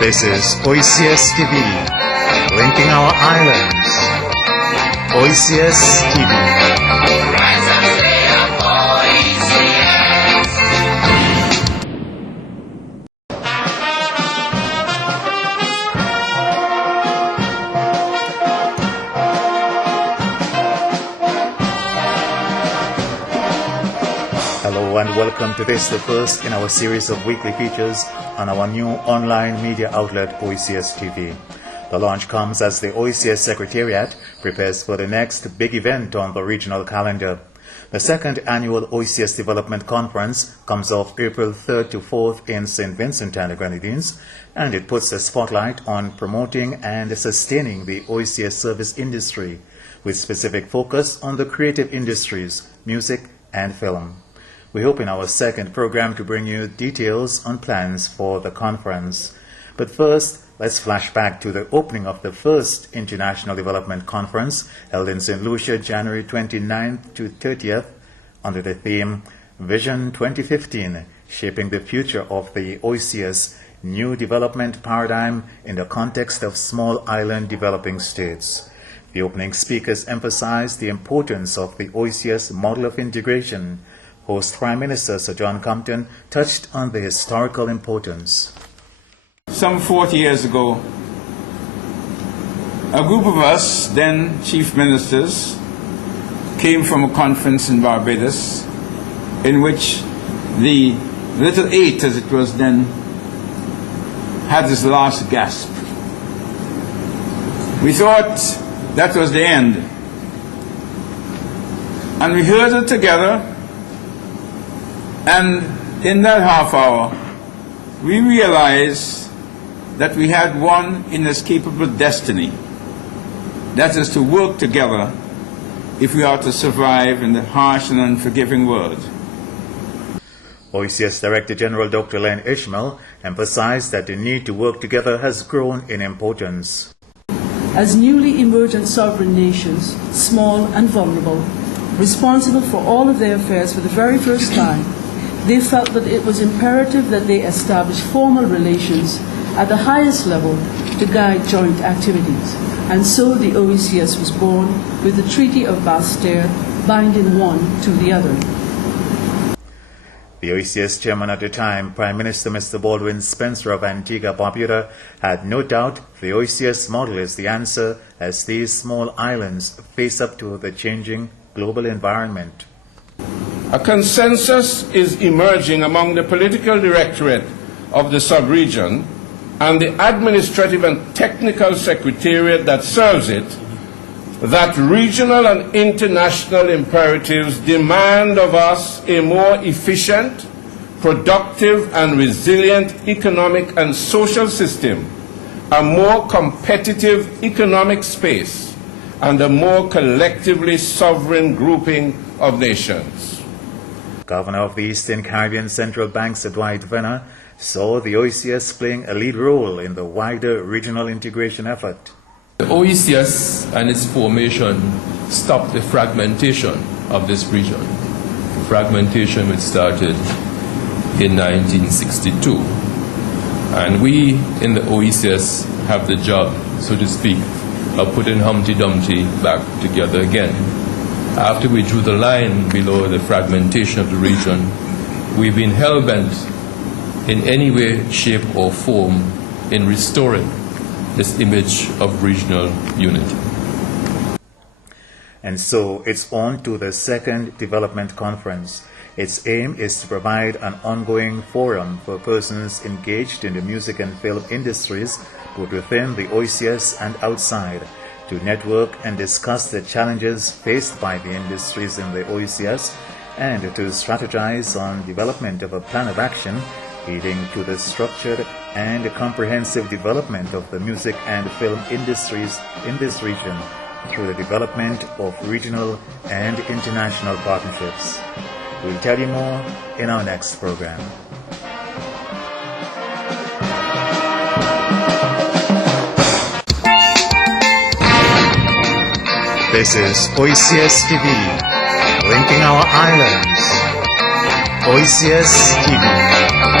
This is OECS TV, linking our islands. OECS TV. Hello and welcome to this, the first in our series of weekly features on our new online media outlet OECS TV. The launch comes as the OECS Secretariat prepares for the next big event on the regional calendar. The second annual OECS Development Conference comes off April 3rd to 4th in St. Vincent and the Grenadines, and it puts a spotlight on promoting and sustaining the OECS service industry, with specific focus on the creative industries, music and film. We hope in our second program to bring you details on plans for the conference. But first, let's flash back to the opening of the first International Development Conference held in St. Lucia, January 29th to 30th, under the theme Vision 2015, Shaping the Future of the OECS New Development Paradigm in the Context of Small Island Developing States. The opening speakers emphasized the importance of the OECS model of integration. Host Prime Minister Sir John Compton touched on the historical importance. Some 40 years ago, a group of us, then chief ministers, came from a conference in Barbuda in which the little eight, as it was then, had its last gasp. We thought that was the end. And we heard it together. And in that half hour, we realized that we had one inescapable destiny. That is to work together if we are to survive in the harsh and unforgiving world. OECS Director General Dr. Len Ishmael emphasized that the need to work together has grown in importance. As newly emergent sovereign nations, small and vulnerable, responsible for all of their affairs for the very first time, they felt that it was imperative that they establish formal relations at the highest level to guide joint activities. And so the OECS was born, with the Treaty of Bastille binding one to the other. The OECS chairman at the time, Prime Minister Mr. Baldwin Spencer of Antigua, Barbuda, had no doubt the OECS model is the answer as these small islands face up to the changing global environment. A consensus is emerging among the political directorate of the sub-region and the administrative and technical secretariat that serves it that regional and international imperatives demand of us a more efficient, productive and resilient economic and social system, a more competitive economic space, and a more collectively sovereign grouping of nations. Governor of the Eastern Caribbean Central Bank, Sir Dwight Venner, saw the OECS playing a lead role in the wider regional integration effort. The OECS and its formation stopped the fragmentation of this region. The fragmentation which started in 1962. And we in the OECS have the job, so to speak, of putting Humpty Dumpty back together again. After we drew the line below the fragmentation of the region, we've been hell-bent in any way, shape or form in restoring this image of regional unity. And so it's on to the second development conference. Its aim is to provide an ongoing forum for persons engaged in the music and film industries, both within the OECS and outside, to network and discuss the challenges faced by the industries in the OECS and to strategize on development of a plan of action leading to the structured and comprehensive development of the music and film industries in this region through the development of regional and international partnerships. We'll tell you more in our next program. This is OECS TV, linking our islands. OECS TV.